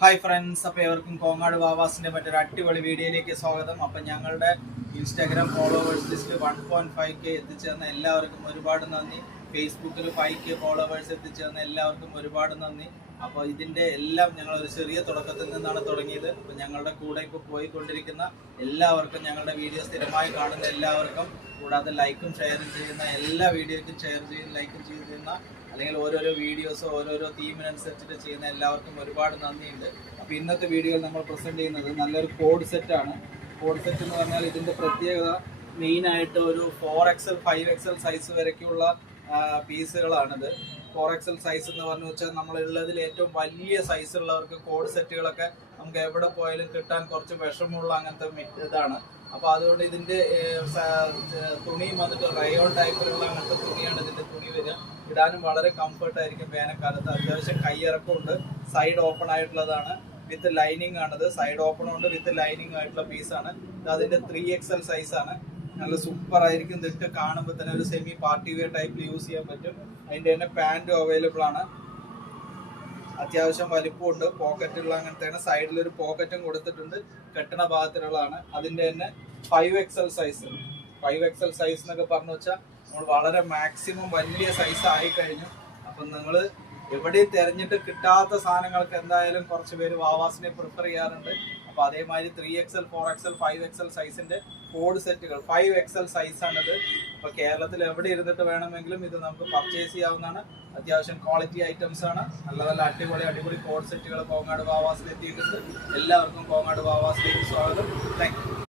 Hi friends, അപ്പോൾ എവർക്കും കോങ്ങാട് വാവാസിൻ്റെ മറ്റൊരു അടിപൊളി വീഡിയോയിലേക്ക് സ്വാഗതം. അപ്പം ഞങ്ങളുടെ ഇൻസ്റ്റാഗ്രാം ഫോളോവേഴ്സ് ലിസ്റ്റ് 1.5K എത്തിച്ചേർന്ന എല്ലാവർക്കും ഒരുപാട് നന്ദി. ഫേസ്ബുക്കിൽ 5K ഫോളോവേഴ്സ് എത്തിച്ചേർന്ന എല്ലാവർക്കും ഒരുപാട് നന്ദി. അപ്പോൾ ഇതിൻ്റെ എല്ലാം ഞങ്ങളൊരു ചെറിയ തുടക്കത്തിൽ നിന്നാണ് തുടങ്ങിയത്. അപ്പോൾ ഞങ്ങളുടെ കൂടെ ഇപ്പോൾ പോയിക്കൊണ്ടിരിക്കുന്ന എല്ലാവർക്കും, ഞങ്ങളുടെ വീഡിയോ സ്ഥിരമായി കാണുന്ന എല്ലാവർക്കും, കൂടാതെ ലൈക്കും ഷെയറും ചെയ്യുന്ന എല്ലാ വീഡിയോയ്ക്കും ഷെയർ ചെയ്യും ലൈക്കും ചെയ്യുന്ന അല്ലെങ്കിൽ ഓരോരോ വീഡിയോസ് ഓരോരോ തീമിനനുസരിച്ചിട്ട് ചെയ്യുന്ന എല്ലാവർക്കും ഒരുപാട് നന്ദിയുണ്ട്. അപ്പോൾ ഇന്നത്തെ വീഡിയോയിൽ നമ്മൾ പ്രസൻറ്റ് ചെയ്യുന്നത് നല്ലൊരു കോഡ് സെറ്റാണ്. കോഡ് സെറ്റ് എന്ന് പറഞ്ഞാൽ ഇതിൻ്റെ പ്രത്യേകത മെയിനായിട്ട് ഒരു 4XL 5XL size വരയ്ക്കുള്ള പീസുകളാണിത്. 4XL size എന്ന് പറഞ്ഞു വെച്ചാൽ നമ്മളുള്ളതിൽ ഏറ്റവും വലിയ സൈസുള്ളവർക്ക് കോഡ് സെറ്റുകളൊക്കെ നമുക്ക് എവിടെ പോയാലും കിട്ടാൻ കുറച്ച് വിഷമമുള്ള അങ്ങനത്തെ ഇതാണ്. അപ്പോൾ അതുകൊണ്ട് ഇതിൻ്റെ തുണിയും വന്നിട്ട് റയോൺ ടൈപ്പിലുള്ള അങ്ങനത്തെ തുണിയാണ് ഇതിൻ്റെ തുണി വരിക. ഇടാനും വളരെ കംഫർട്ടായിരിക്കും വേനൽക്കാലത്ത്. അത്യാവശ്യം കൈയിറക്കമുണ്ട്. സൈഡ് ഓപ്പൺ ആയിട്ടുള്ളതാണ്, വിത്ത് ലൈനിങ് ആണിത്. സൈഡ് ഓപ്പൺ ഉണ്ട്, വിത്ത് ലൈനിങ് ആയിട്ടുള്ള പീസാണ്. ഇത് അതിൻ്റെ 3XL സൈസാണ്. നല്ല സൂപ്പർ ആയിരിക്കും. ഇതിട്ട് കാണുമ്പോൾ തന്നെ ഒരു സെമി പാർട്ടി വെയർ ടൈപ്പിൽ യൂസ് ചെയ്യാൻ പറ്റും. അതിൻ്റെ തന്നെ പാൻറ്റും അവൈലബിൾ ആണ്. അത്യാവശ്യം വലിപ്പമുണ്ട്, പോക്കറ്റുള്ള അങ്ങനത്തെയാണ്. സൈഡിലൊരു പോക്കറ്റും കൊടുത്തിട്ടുണ്ട്, കെട്ടണ ഭാഗത്തിലുള്ളതാണ്. അതിൻ്റെ തന്നെ 5XL സൈസ്. 5XL സൈസ് എന്നൊക്കെ പറഞ്ഞു വെച്ചാൽ നമ്മൾ വളരെ മാക്സിമം വലിയ സൈസ് ആയി കഴിഞ്ഞു. അപ്പം നിങ്ങൾ എവിടെയും തിരഞ്ഞിട്ട് കിട്ടാത്ത സാധനങ്ങൾക്ക് എന്തായാലും കുറച്ച് പേര് വാവാസിനെ പ്രിഫർ ചെയ്യാറുണ്ട്. അപ്പോൾ അതേമാതിരി 3XL 4XL 5XL സൈസിൻ്റെ കോഡ് സെറ്റുകൾ 5XL സൈസാണിത്. അപ്പോൾ കേരളത്തിൽ എവിടെ ഇരുന്നിട്ട് വേണമെങ്കിലും ഇത് നമുക്ക് പർച്ചേസ് ചെയ്യാവുന്നതാണ്. അത്യാവശ്യം ക്വാളിറ്റി ഐറ്റംസ് ആണ്. നല്ല നല്ല അടിപൊളി കോഡ് സെറ്റുകൾ കോങ്ങാട് വാവാസിൽ എത്തിയിട്ടുണ്ട്. എല്ലാവർക്കും കോങ്ങാട് വാവാസിലേക്ക് സ്വാഗതം. Thank you.